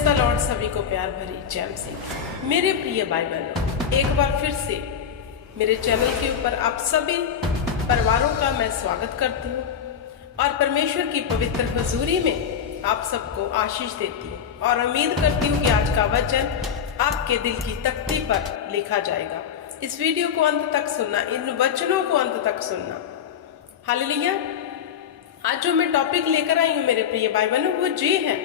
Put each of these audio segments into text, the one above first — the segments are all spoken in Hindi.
Praise the Lord. सभी को प्यार भरी जय मसीह। मेरे प्रिय भाई बहनों, एक बार फिर से मेरे चैनल के ऊपर आप सभी परिवारों का मैं स्वागत करती हूँ और परमेश्वर की पवित्र हुजूरी में आप सबको आशीष देती हूँ और उम्मीद करती हूँ कि आज का वचन आपके दिल की तख्ती पर लिखा जाएगा। इस वीडियो को अंत तक सुनना, इन वचनों को अंत तक सुनना। हालेलुया। आज जो मैं टॉपिक लेकर आई हूँ मेरे प्रिय भाई बहनों, वो ये है,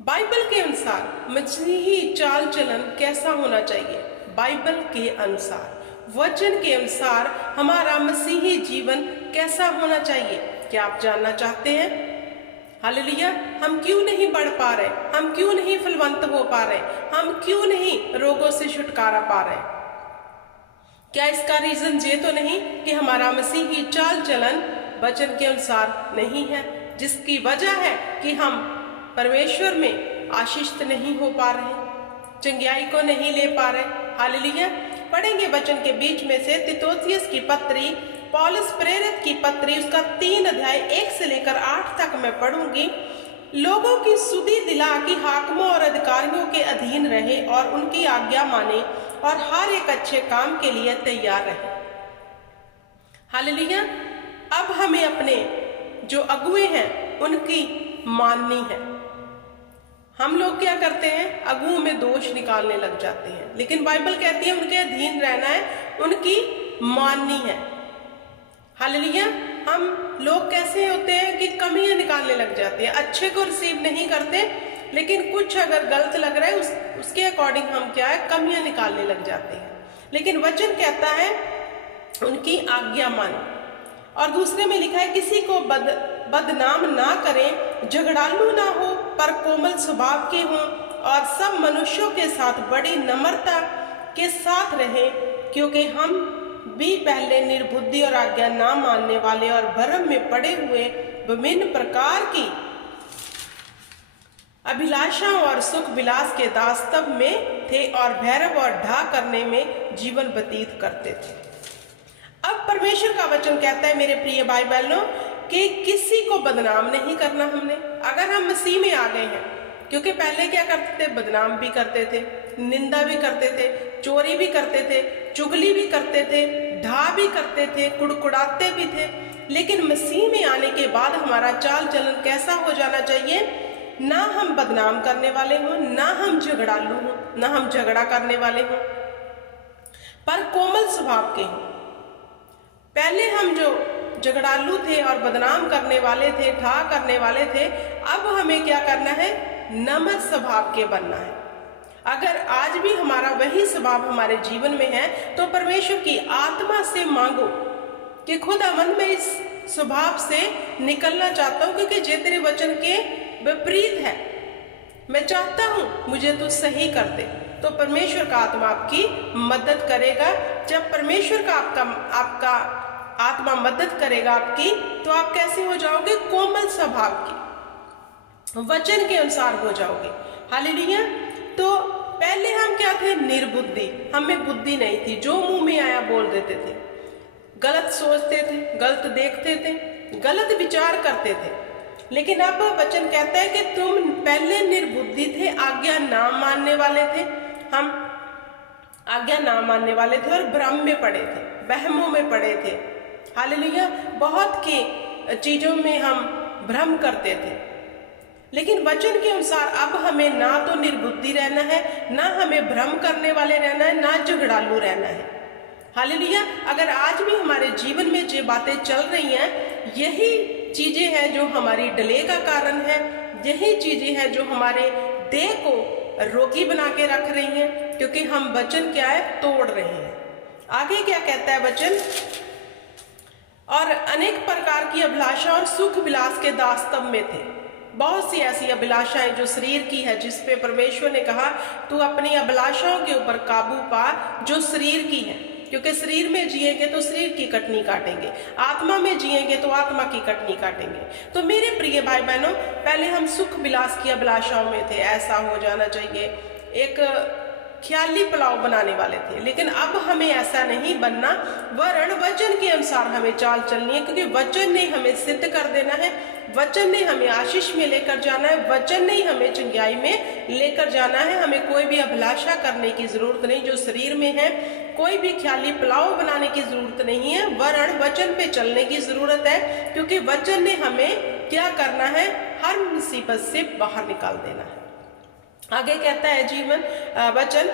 बाइबल के अनुसार मसीही चाल चलन कैसा होना चाहिए। बाइबल के अनुसार, वचन के अनुसार हमारा मसीही जीवन कैसा होना चाहिए। क्या आप जानना चाहते हैं? हालेलुया। हम क्यों नहीं बढ़ पा रहे, हम क्यों नहीं फलवंत हो पा रहे, हम क्यों नहीं रोगों से छुटकारा पा रहे? क्या इसका रीजन ये तो नहीं कि हमारा मसीही चाल चलन वचन के अनुसार नहीं है, जिसकी वजह है कि हम परमेश्वर में आशीषित नहीं हो पा रहे, चंगियाई को नहीं ले पा रहे। हालेलुया। पढ़ेंगे वचन के बीच में से तीतुस की पत्री, पौलुस प्रेरित की पत्री, उसका 3 अध्याय 1 से लेकर 8 तक मैं पढ़ूंगी। लोगों की सुधि दिला कि हाकिमों और अधिकारियों के अधीन रहे और उनकी आज्ञा माने और हर एक अच्छे काम के लिए तैयार रहे। हालेलुया। अब हमें अपने जो अगुए हैं उनकी माननी है। हम लोग क्या करते हैं, अगुओं में दोष निकालने लग जाते हैं, लेकिन बाइबल कहती है उनके अधीन रहना है, उनकी माननी है। हालेलुया। हम लोग कैसे होते हैं कि कमियां निकालने लग जाते हैं, अच्छे को रिसीव नहीं करते, लेकिन कुछ अगर गलत लग रहा है उसके अकॉर्डिंग हम क्या है, कमियां निकालने लग जाते हैं। लेकिन वचन कहता है उनकी आज्ञा मानो। और दूसरे में लिखा है किसी को बदनाम ना करें, झगड़ालू ना हो, पर कोमल स्वभाव के हों और सब मनुष्यों के साथ बड़ी नम्रता के साथ रहें, क्योंकि हम भी पहले निर्बुद्धि और आज्ञा ना मानने वाले और भ्रम में पड़े हुए विभिन्न प्रकार की अभिलाषाओं और सुख विलास के दास्तव में थे और भैरव और ढा करने में जीवन व्यतीत करते थे। अब परमेश्वर का वचन कहता है मेरे प्रिय भाई बहनों कि किसी को बदनाम नहीं करना हमने, अगर हम मसीह में आ गए हैं। क्योंकि पहले क्या करते थे, बदनाम भी करते थे, निंदा भी करते थे, चोरी भी करते थे, चुगली भी करते थे, ढा भी करते थे, कुड़कुड़ाते भी थे। लेकिन मसीह में आने के बाद हमारा चाल चलन कैसा हो जाना चाहिए? ना हम बदनाम करने वाले हों, ना हम झगड़ालू हों, ना हम झगड़ा करने वाले हों, पर कोमल स्वभाव के हों। पहले हम जो झगड़ालू थे और बदनाम करने वाले थे, ठा करने वाले थे, अब हमें क्या करना है? नम्र स्वभाव के बनना है। अगर आज भी हमारा वही स्वभाव हमारे जीवन में है तो परमेश्वर की आत्मा से मांगो कि खुदा मन में इस स्वभाव से निकलना चाहता हूं, क्योंकि जे तेरे वचन के विपरीत है, मैं चाहता हूं मुझे तो सही कर दे। तो परमेश्वर का आत्मा आपकी मदद करेगा। जब परमेश्वर का आपका आत्मा मदद करेगा आपकी, तो आप कैसे हो जाओगे? कोमल स्वभाव की, वचन के अनुसार हो जाओगे। हालेलुया। तो पहले हम क्या थे? निर्बुद्धि, हमें बुद्धि नहीं थी, जो मुंह में आया बोल देते थे, गलत सोचते थे, गलत देखते थे, गलत विचार करते थे। लेकिन अब वचन कहता है कि तुम पहले निर्बुद्धि थे, आज्ञा ना मानने वाले थे, हम आज्ञा ना मानने वाले थे और भ्रम में पड़े थे, वहमों में पड़े थे। हालेलुया। बहुत की चीजों में हम भ्रम करते थे, लेकिन वचन के अनुसार अब हमें ना तो निर्बुद्धि रहना है, ना हमें भ्रम करने वाले रहना है, ना झगड़ालू रहना है। हालेलुया। अगर आज भी हमारे जीवन में जो बातें चल रही हैं, यही चीजें हैं जो हमारी डिले का कारण है, यही चीजें हैं जो हमारे देह को रोगी बना के रख रही हैं, क्योंकि हम वचन क्या है? तोड़ रहे हैं। आगे क्या कहता है वचन? और अनेक प्रकार की अभिलाषा और सुख विलास के दास्तव में थे। बहुत सी ऐसी अभिलाषाएं जो शरीर की है, जिस पे परमेश्वर ने कहा तू अपनी अभिलाषाओं के ऊपर काबू पा, जो शरीर की है, क्योंकि शरीर में जिएंगे तो शरीर की कटनी काटेंगे, आत्मा में जिएंगे तो आत्मा की कटनी काटेंगे। तो मेरे प्रिय भाई बहनों, पहले हम सुख विलास की अभिलाषाओं में थे, ऐसा हो जाना चाहिए, एक ख्याली पुलाव बनाने वाले थे। लेकिन अब हमें ऐसा नहीं बनना, वरन वचन के अनुसार हमें चाल चलनी है, क्योंकि वचन ने हमें सिद्ध कर देना है, वचन ने हमें आशीष में लेकर जाना है, वचन ने ही हमें चंगाई में लेकर जाना है। हमें कोई भी अभिलाषा करने की जरूरत नहीं जो शरीर में है, कोई भी ख्याली पुलाव बनाने की जरूरत नहीं है, वरन वचन पे चलने की जरूरत है, क्योंकि वचन ने हमें क्या करना है, हर मुसीबत से बाहर निकाल देना है। आगे कहता है जीवन वचन,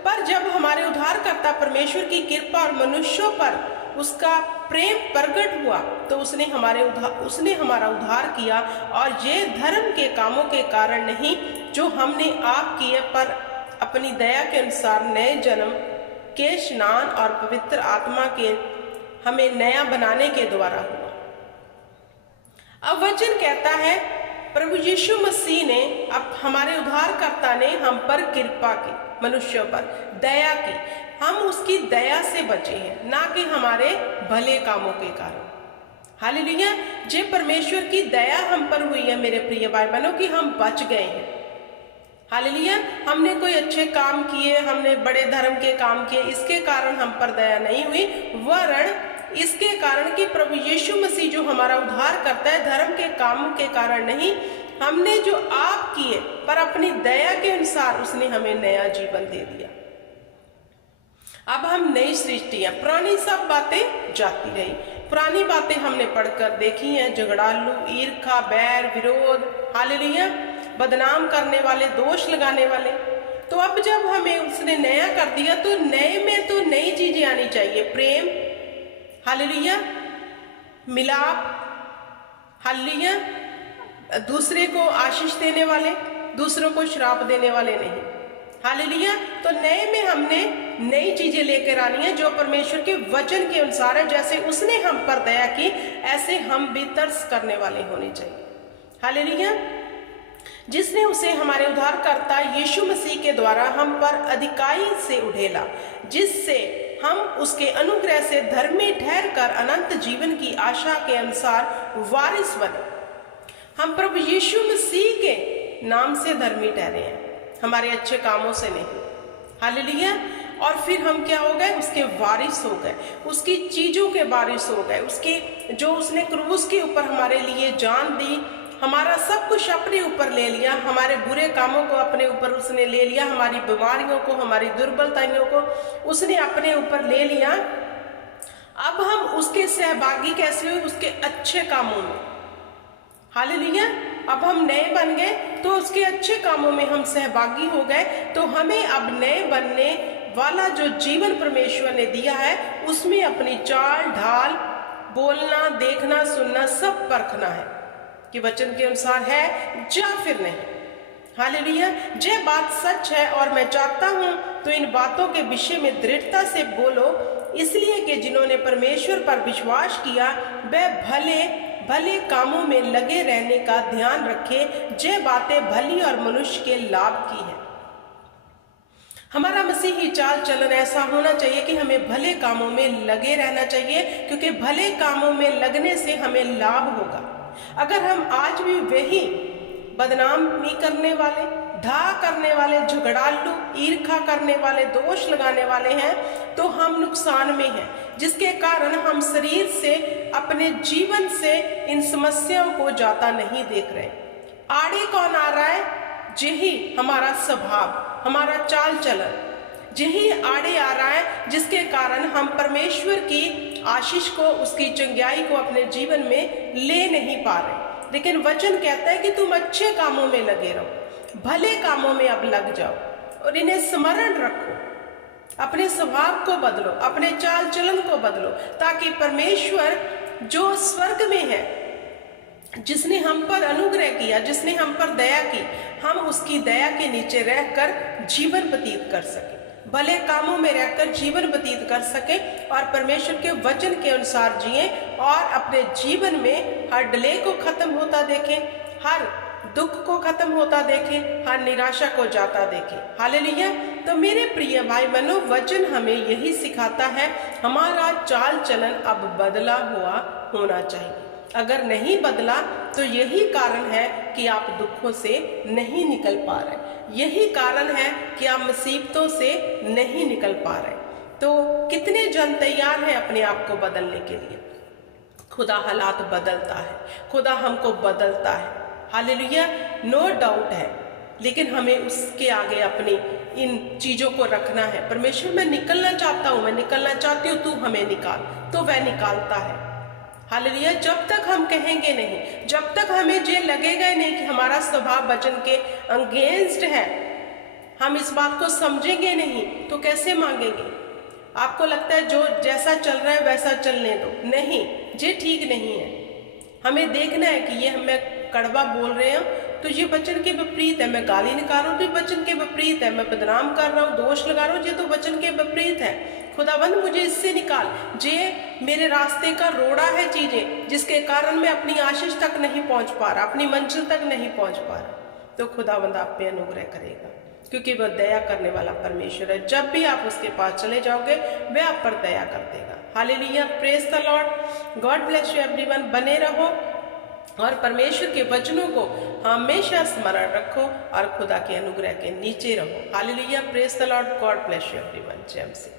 पर जब हमारे उद्धारकर्ता परमेश्वर की कृपा और मनुष्यों पर उसका प्रेम प्रकट हुआ तो उसने हमारा उद्धार किया, और ये धर्म के कामों के कारण नहीं जो हमने आप किए, पर अपनी दया के अनुसार नए जन्म के स्नान और पवित्र आत्मा के हमें नया बनाने के द्वारा हुआ। अब वचन कहता है प्रभु यीशु मसीह ने, अब हमारे उद्धारकर्ता ने हम पर कृपा की, मनुष्यों पर दया की, हम उसकी दया से बचे हैं, ना कि हमारे भले कामों के कारण। हालेलुया। जे परमेश्वर की दया हम पर हुई है मेरे प्रिय भाई बहनों की हम बच गए हैं। हालेलुया। हमने कोई अच्छे काम किए, हमने बड़े धर्म के काम किए, इसके कारण हम पर दया नहीं हुई, वरन इसके कारण कि प्रभु यीशु मसीह जो हमारा उद्धार करता है धर्म के काम के कारण नहीं, हमने जो आप किए पर अपनी दया के अनुसार उसने हमें नया जीवन दे दिया। अब हम नई सृष्टि है, पुरानी सब बातें जाती रही, पुरानी बातें हमने पढ़कर देखी हैं, झगड़ालू, ईर्खा, बैर, विरोध, हालेलुया, बदनाम करने वाले, दोष लगाने वाले। तो अब जब हमें उसने नया कर दिया तो नए में तो नई चीजें आनी चाहिए, प्रेम, हालेलुया, मिलाप, हालेलुया, दूसरे को आशीष देने वाले, दूसरों को श्राप देने वाले नहीं। हालेलुया। तो नए में हमने नई चीजें लेकर आनी है जो परमेश्वर के वचन के अनुसार है। जैसे उसने हम पर दया की ऐसे हम भी तरस करने वाले होने चाहिए। हालेलुया। जिसने उसे हमारे उद्धारकर्ता यीशु मसीह के द्वारा हम पर अधिकाई से उड़ेला, जिससे हम उसके अनुग्रह से धर्मी ठहर कर अनंत जीवन की आशा के अनुसार वारिस बने। हम प्रभु यीशु मसीह के नाम से धर्मी ठहरे हैं, हमारे अच्छे कामों से नहीं। हालेलुया। और फिर हम क्या हो गए, उसके वारिस हो गए, उसकी चीजों के वारिस हो गए, उसकी जो उसने क्रूस के ऊपर हमारे लिए जान दी, हमारा सब कुछ अपने ऊपर ले लिया, हमारे बुरे कामों को अपने ऊपर उसने ले लिया, हमारी बीमारियों को, हमारी दुर्बलताओं को उसने अपने ऊपर ले लिया। अब हम उसके सहभागी कैसे हुए, उसके अच्छे कामों में। हालेलुया। अब हम नए बन गए तो उसके अच्छे कामों में हम सहभागी हो गए। तो हमें अब नए बनने वाला जो जीवन परमेश्वर ने दिया है उसमें अपनी चाल ढाल, बोलना, देखना, सुनना सब परखना है कि वचन के अनुसार है या फिर नहीं। हालेलुया। जे बात सच है और मैं चाहता हूं तो इन बातों के विषय में दृढ़ता से बोलो, इसलिए कि जिन्होंने परमेश्वर पर विश्वास किया वह भले भले कामों में लगे रहने का ध्यान रखे, जे बातें भली और मनुष्य के लाभ की है। हमारा मसीही चाल चलन ऐसा होना चाहिए कि हमें भले कामों में लगे रहना चाहिए, क्योंकि भले कामों में लगने से हमें लाभ होगा। अगर हम आज भी वही बदनामी करने वाले, ढा करने वाले, झगड़ालू, ईर्खा करने वाले, दोष लगाने वाले हैं तो हम नुकसान में हैं, जिसके कारण हम शरीर से, अपने जीवन से इन समस्याओं को जाता नहीं देख रहे। आड़े कौन आ रहा है? यही हमारा स्वभाव, हमारा चाल चलन, यही आड़े आ रहा है, जिसके कारण हम परमेश्वर की आशीष को, उसकी चंगाई को अपने जीवन में ले नहीं पा रहे। लेकिन वचन कहता है कि तुम अच्छे कामों में लगे रहो, भले कामों में अब लग जाओ और इन्हें स्मरण रखो, अपने स्वभाव को बदलो, अपने चाल चलन को बदलो, ताकि परमेश्वर जो स्वर्ग में है, जिसने हम पर अनुग्रह किया, जिसने हम पर दया की, हम उसकी दया के नीचे रहकर जीवन व्यतीत कर सके, भले कामों में रहकर जीवन व्यतीत कर सके और परमेश्वर के वचन के अनुसार जिए और अपने जीवन में हर डिले को खत्म होता देखें, हर दुख को खत्म होता देखें, हर निराशा को जाता देखें। हालेलुया। तो मेरे प्रिय भाई बहनों, वचन हमें यही सिखाता है, हमारा चाल चलन अब बदला हुआ होना चाहिए। अगर नहीं बदला तो यही कारण है कि आप दुखों से नहीं निकल पा रहे, यही कारण है कि आप मुसीबतों से नहीं निकल पा रहे। तो कितने जन तैयार हैं अपने आप को बदलने के लिए? खुदा हालात बदलता है, खुदा हमको बदलता है, हालेलुया, नो डाउट है। लेकिन हमें उसके आगे अपनी इन चीज़ों को रखना है। परमेश्वर मैं निकलना चाहता हूँ, मैं निकलना चाहती हूँ, तू हमें निकाल, तो वह निकालता है। हालेलुया। जब तक हम कहेंगे नहीं, जब तक हमें ये लगेगा नहीं कि हमारा स्वभाव वचन के अगेंस्ट है, हम इस बात को समझेंगे नहीं, तो कैसे मांगेंगे? आपको लगता है जो जैसा चल रहा है वैसा चलने दो, नहीं, ये ठीक नहीं है। हमें देखना है कि ये मैं कड़वा बोल रहे हैं तो ये वचन के विपरीत है, मैं गाली निकाल रहा हूँ तो ये वचन के विपरीत है, मैं बदनाम कर रहा हूँ, दोष लगा रहा हूँ, ये तो वचन के विपरीत है। खुदावंद मुझे इससे निकाल, ये मेरे रास्ते का रोड़ा है चीजें जिसके कारण मैं अपनी आशीष तक नहीं पहुंच पा रहा, अपनी मंजिल तक नहीं पहुंच पा रहा। तो खुदावंद आप पे अनुग्रह करेगा, क्योंकि वह दया करने वाला परमेश्वर है। जब भी आप उसके पास चले जाओगे वह आप पर दया कर देगा। Hallelujah, praise the Lord, God bless you everyone. बने रहो और परमेश्वर के वचनों को हमेशा स्मरण रखो और खुदा के अनुग्रह के नीचे रहो। Hallelujah, praise the Lord, God bless you everyone. जय मसीह।